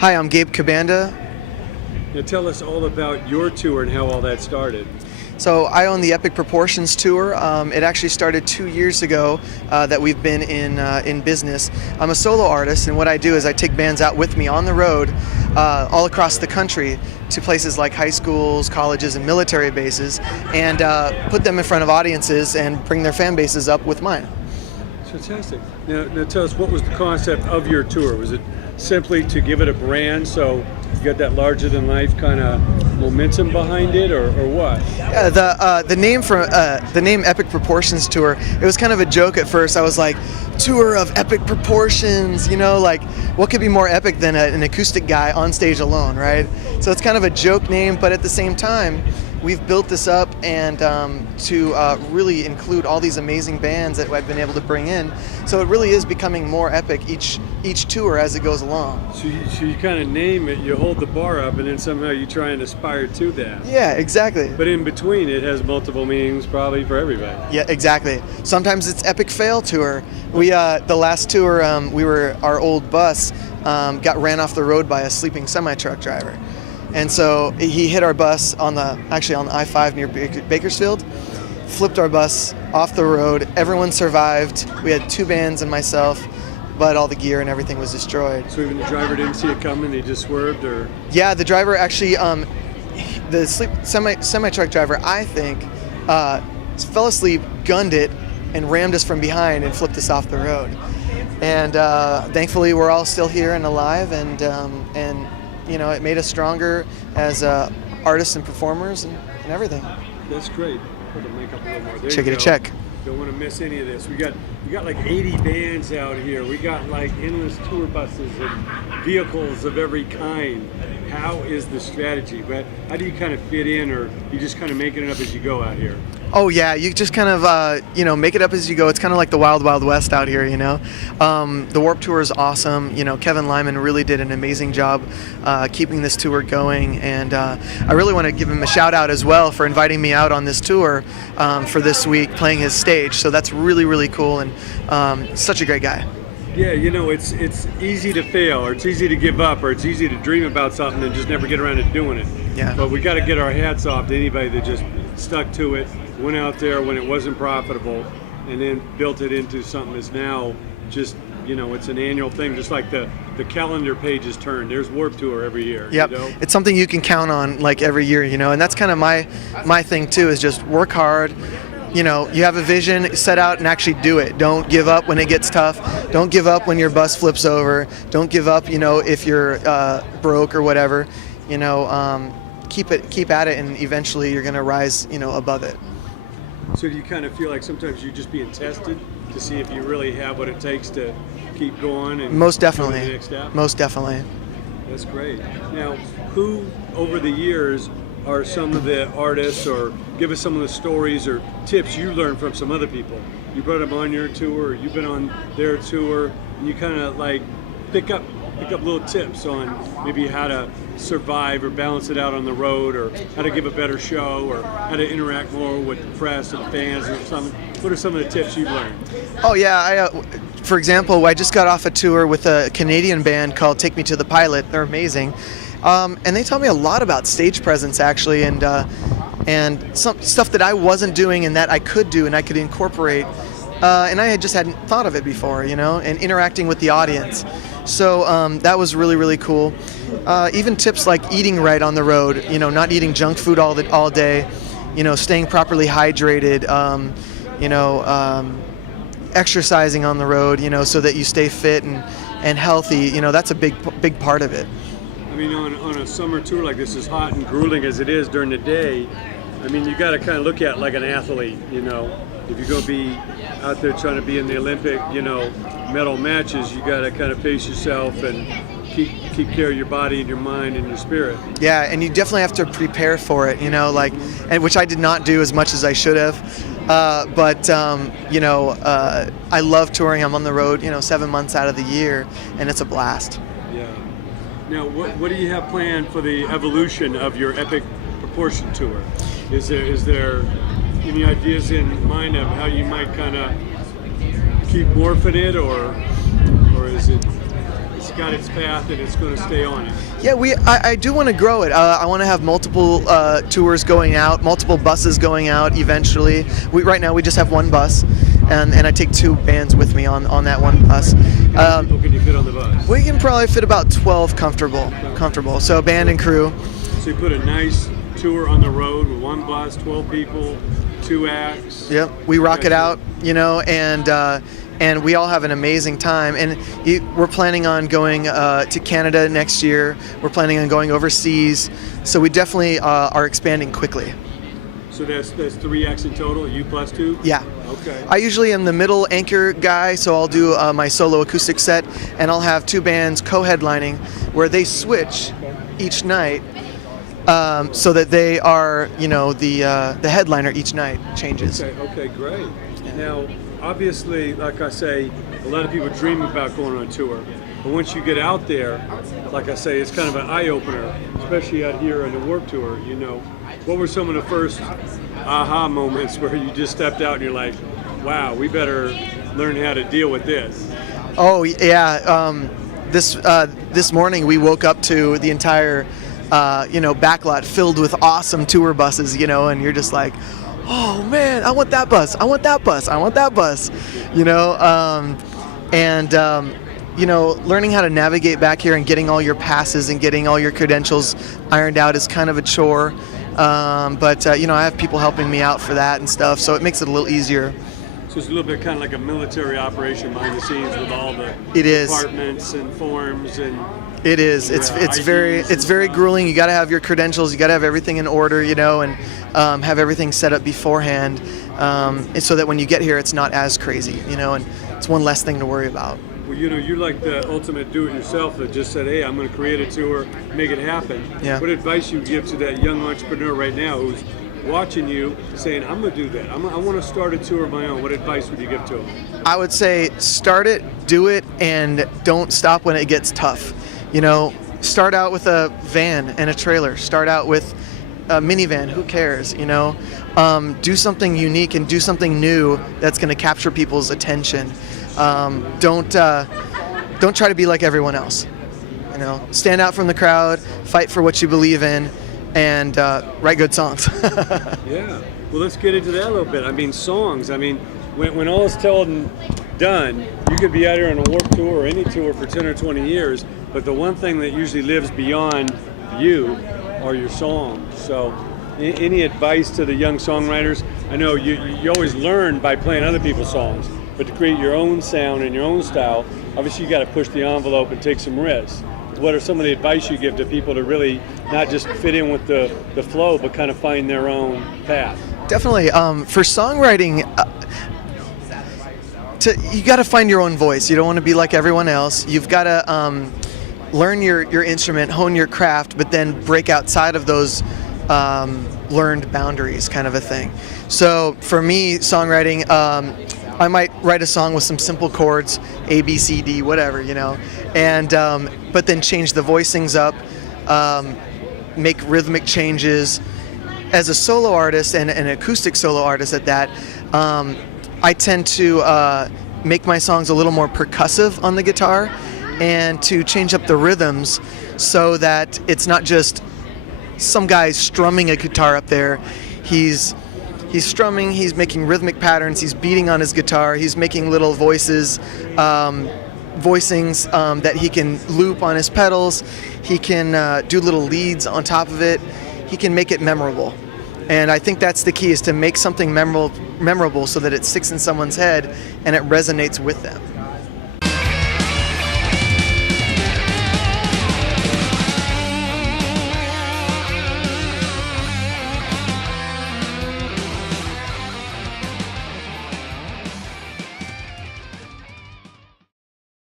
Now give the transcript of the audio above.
Hi, I'm Gabe Cabanda. Now tell us all about your tour and how all that started. So I own the Epic Proportions Tour. It actually started 2 years ago that we've been in business. I'm a solo artist, and what I do is I take bands out with me on the road all across the country to places like high schools, colleges, and military bases, and put them in front of audiences and bring their fan bases up with mine. Fantastic. Now tell us, what was the concept of your tour? Was it simply to give it a brand, so you got that larger-than-life kind of momentum behind it, or what? Yeah, the name Epic Proportions Tour, it was kind of a joke at first. I was like, tour of epic proportions, you know, like what could be more epic than an acoustic guy on stage alone, right? So it's kind of a joke name, but at the same time, we've built this up and to really include all these amazing bands that I've been able to bring in. So it really is becoming more epic each tour as it goes along. So you kind of name it, you hold the bar up, and then somehow you try and aspire to that. Yeah, exactly. But in between, it has multiple meanings probably for everybody. Yeah, exactly. Sometimes it's epic fail tour. We the last tour, our old bus got ran off the road by a sleeping semi-truck driver. And so he hit our bus on the I-5 near Bakersfield, flipped our bus off the road. Everyone survived. We had 2 bands and myself, but all the gear and everything was destroyed. So even the driver didn't see it coming, he just swerved, or? Yeah, the driver actually, the semi-truck driver, I think, fell asleep, gunned it, and rammed us from behind and flipped us off the road. And thankfully we're all still here and alive, and you know, it made us stronger as artists and performers and everything. That's great. Put the mic up a little more. There Check you it go. a check. Don't want to miss any of this. We got like 80 bands out here. We got like endless tour buses and vehicles of every kind. How is the strategy? But how do you kind of fit in, or you just kind of making it up as you go out here? Oh yeah, you just kind of you know, make it up as you go. It's kind of like the Wild Wild West out here, you know. The Warped Tour is awesome. You know, Kevin Lyman really did an amazing job keeping this tour going, and I really want to give him a shout out as well for inviting me out on this tour for this week, playing his stage. So that's really, really cool, and such a great guy. Yeah, you know, it's easy to fail, or it's easy to give up, or it's easy to dream about something and just never get around to doing it. Yeah. But we got to get our hats off to anybody that just stuck to it, went out there when it wasn't profitable, and then built it into something that's now just, you know, it's an annual thing, just like the calendar pages turn. There's Warped Tour every year. Yep. You know? It's something you can count on like every year, you know, and that's kind of my thing too, is just work hard. You know, you have a vision, set out and actually do it. Don't give up when it gets tough. Don't give up when your bus flips over. Don't give up, you know, if you're broke or whatever. You know, keep at it, and eventually you're gonna rise, you know, above it. So do you kind of feel like sometimes you're just being tested to see if you really have what it takes to keep going and Most go to definitely. the next step? Most definitely. That's great. Now, who over the years are some of the artists, or give us some of the stories or tips you learned from some other people? You brought them on your tour, or you've been on their tour, and you kind of like pick up little tips on maybe how to survive or balance it out on the road, or how to give a better show, or how to interact more with the press and fans or something. What are some of the tips you've learned? Oh yeah, for example, I just got off a tour with a Canadian band called Take Me to the Pilot. They're amazing. And they taught me a lot about stage presence, actually, and some stuff that I wasn't doing and that I could do and I could incorporate, and I just hadn't thought of it before, you know, and interacting with the audience. So that was really, really cool. Even tips like eating right on the road, you know, not eating junk food all day, you know, staying properly hydrated, you know, exercising on the road, you know, so that you stay fit and healthy. You know, that's a big part of it. I mean, on a summer tour like this, as hot and grueling as it is during the day, I mean, you got to kind of look at it like an athlete, you know. If you're going to be out there trying to be in the Olympic, you know, medal matches, you got to kind of pace yourself and keep care of your body and your mind and your spirit. Yeah, and you definitely have to prepare for it, you know, like, and which I did not do as much as I should have. But you know, I love touring. I'm on the road, you know, 7 months out of the year, and it's a blast. Yeah. Now, what do you have planned for the evolution of your Epic Proportion Tour? Is there any ideas in mind of how you might kind of keep morphing it, or is it got its path and it's going to stay on it. Yeah, I do want to grow it. I want to have multiple tours going out, multiple buses going out eventually. Right now we just have one bus, and I take 2 bands with me on that one bus. How many people can you fit on the bus? We can probably fit about 12 comfortable. So band and crew. So you put a nice tour on the road with one bus, 12 people, 2 acts. Yep, we rock it out, and we all have an amazing time. And we're planning on going to Canada next year. We're planning on going overseas. So we definitely are expanding quickly. So that's 3 acts in total, you plus 2? Yeah. Okay. I usually am the middle anchor guy, so I'll do my solo acoustic set, and I'll have 2 bands co-headlining where they switch each night. So that they are, the headliner each night changes. Okay, great. Now, obviously, like I say, a lot of people dream about going on a tour. But once you get out there, like I say, it's kind of an eye-opener, especially out here on the Warped Tour, What were some of the first aha moments where you just stepped out and you're like, wow, we better learn how to deal with this? Oh, yeah. This morning we woke up to the entire backlot filled with awesome tour buses, and you're just like, oh man, I want that bus, I want that bus, I want that bus, learning how to navigate back here and getting all your passes and getting all your credentials ironed out is kind of a chore, but I have people helping me out for that and stuff, so it makes it a little easier. So it's a little bit kind of like a military operation behind the scenes with all the departments and forms and. It is. It's very grueling. You got to have your credentials. You got to have everything in order, and have everything set up beforehand, so that when you get here, it's not as crazy, and it's one less thing to worry about. Well, you're like the ultimate do-it-yourself that just said, "Hey, I'm going to create a tour, make it happen." Yeah. What advice you give to that young entrepreneur right now who's watching you, saying, "I'm going to do that. I want to start a tour of my own"? What advice would you give to them? I would say start it, do it, and don't stop when it gets tough. Start out with a van and a trailer. Start out with a minivan. Who cares? Do something unique and do something new that's going to capture people's attention. Don't try to be like everyone else. Stand out from the crowd. Fight for what you believe in, and write good songs. Yeah. Well, let's get into that a little bit. I mean, songs. I mean, when all is told and done, you could be out here on a Warped Tour or any tour for 10 or 20 years, but the one thing that usually lives beyond you are your songs. So any advice to the young songwriters? I know you always learn by playing other people's songs, but to create your own sound and your own style, obviously you got to push the envelope and take some risks. What are some of the advice you give to people to really not just fit in with the flow, but kind of find their own path? Definitely. For songwriting, you got to find your own voice. You don't want to be like everyone else. You've got to learn your instrument, hone your craft, but then break outside of those learned boundaries, kind of a thing. So for me, songwriting, I might write a song with some simple chords, A, B, C, D, whatever, and but then change the voicings up, make rhythmic changes. As a solo artist and an acoustic solo artist at that, I tend to make my songs a little more percussive on the guitar and to change up the rhythms so that it's not just some guy strumming a guitar up there. He's strumming, he's making rhythmic patterns, he's beating on his guitar, he's making little voicings that he can loop on his pedals, he can do little leads on top of it, he can make it memorable. And I think that's the key, is to make something memorable so that it sticks in someone's head and it resonates with them.